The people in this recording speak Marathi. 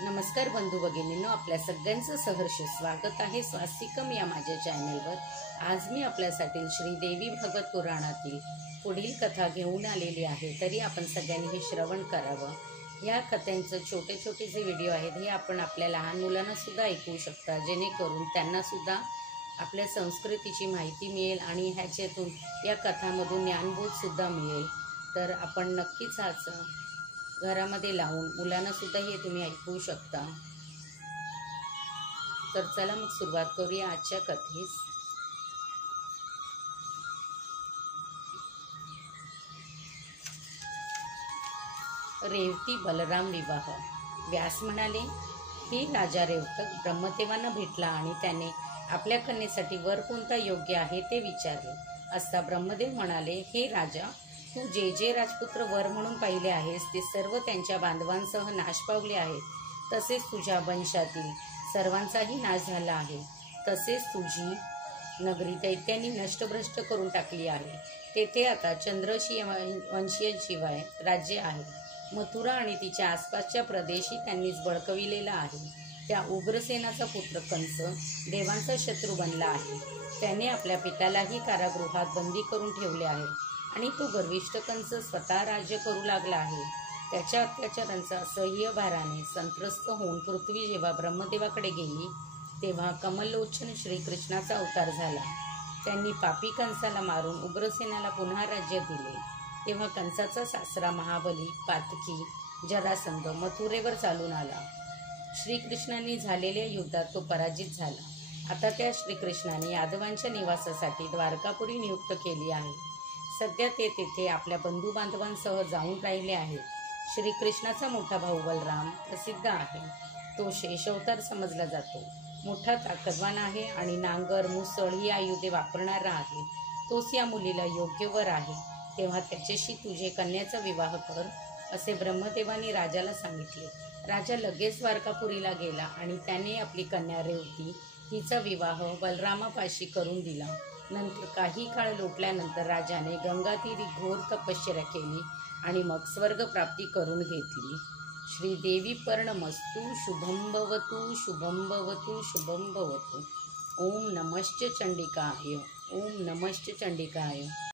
नमस्कार बंधू भगिनींनो, आपल्या सगळ्यांचं सहर्ष स्वागत आहे स्वास्तिकम या माझ्या चॅनलवर। आज मी आपल्यासाठी श्रीदेवी भागवत पुराणातील पुढील कथा घेऊन आलेली आहे। तरी आपण सगळ्यांनी हे श्रवण करावं। या कथांचं छोटे छोटे जे व्हिडिओ आहेत हे आपण आपल्या लहान मुलांना सुद्धा ऐकवू शकता, जेणेकरून त्यांना सुद्धा आपल्या संस्कृतीची माहिती मिळेल आणि ह्याच्यातून या कथामधून ज्ञानबोध सुद्धा मिळेल। तर आपण नक्कीच आज घरामध्ये लावून मुलांना सुद्धा हे तुम्ही ऐकवू शकता। तर चला मग सुरुवात करूया आजच्या कथेस। रेवती बलराम विवाह। व्यास म्हणाले, हे राजा रेवतक ब्रह्मदेवांना भेटला आणि त्याने आपल्या कन्येसाठी वर कोणता योग्य आहे ते विचारले असता ब्रह्मदेव म्हणाले, हे राजा, तू जे जे राजपुत्र वर म्हणून पाहिले आहेस ते सर्व त्यांच्या बांधवांसह नाश पावले आहेत। तसेच तुझ्या वंशातील सर्वांचाही नाश झाला आहे। तसेच तुझी नगरी दैत्यांनी नष्टभ्रष्ट करून टाकली आहे। तेथे आता चंद्रशी वंशीयांशिवाय राज्य आहे। मथुरा आणि तिच्या आसपासच्या प्रदेशही त्यांनीच बळकविलेला आहे। त्या उग्रसेनाचा पुत्र कंस देवांचा शत्रू बनला आहे। त्याने आपल्या पित्यालाही कारागृहात बंदी करून ठेवले आहे आणि तो गर्विष्ठ कंस स्वतः राज्य करू लागला आहे। त्याच्या अत्याचारांचा असह्य भाराने संत्रस्त होऊन पृथ्वी जेव्हा ब्रह्मदेवाकडे गेली तेव्हा कमलोचन श्रीकृष्णाचा अवतार झाला। त्यांनी पापी कंसाला मारून उग्रसेनाला पुन्हा राज्य दिले। तेव्हा कंसाचा सासरा महाबली पातकी जरासंध मथुरेवर चालून आला। श्रीकृष्णांनी झालेल्या युद्धात तो पराजित झाला। आता त्या श्रीकृष्णाने यादवांच्या निवासासाठी द्वारकापुरी नियुक्त केली आहे। सध्या ते तेथे आपल्या बंधू बांधवांसह जाऊन राहिले आहेत। श्रीकृष्णाचा मोठा भाऊ बलराम प्रसिद्ध आहे। तो शेष अवतार समजला जातो। मोठा ताकदवान आहे आणि नांगर मुसळ ही आयुधे वापरणारा आहे। तोच या मुलीला योग्य वर आहे। तेव्हा त्याच्याशी तुझे कन्याचा विवाह कर असे ब्रह्मदेवानी राजाला सांगितले। राजा लगेच द्वारकापुरीला गेला आणि त्याने आपली कन्या रेवती हिचा विवाह बलरामापाशी करून दिला। नंतर काही काळ लोटल्यानंतर राजाने गंगातीरी घोर तपश्चर्या केली आणि मग स्वर्ग प्राप्ती करून घेतली। श्रीदेवी पर्णमस्तु शुभं भवतु शुभं भवतु शुभं भवतु। ओम नमश्च चंडिकाय। ओम नमश्च चंडिकाय।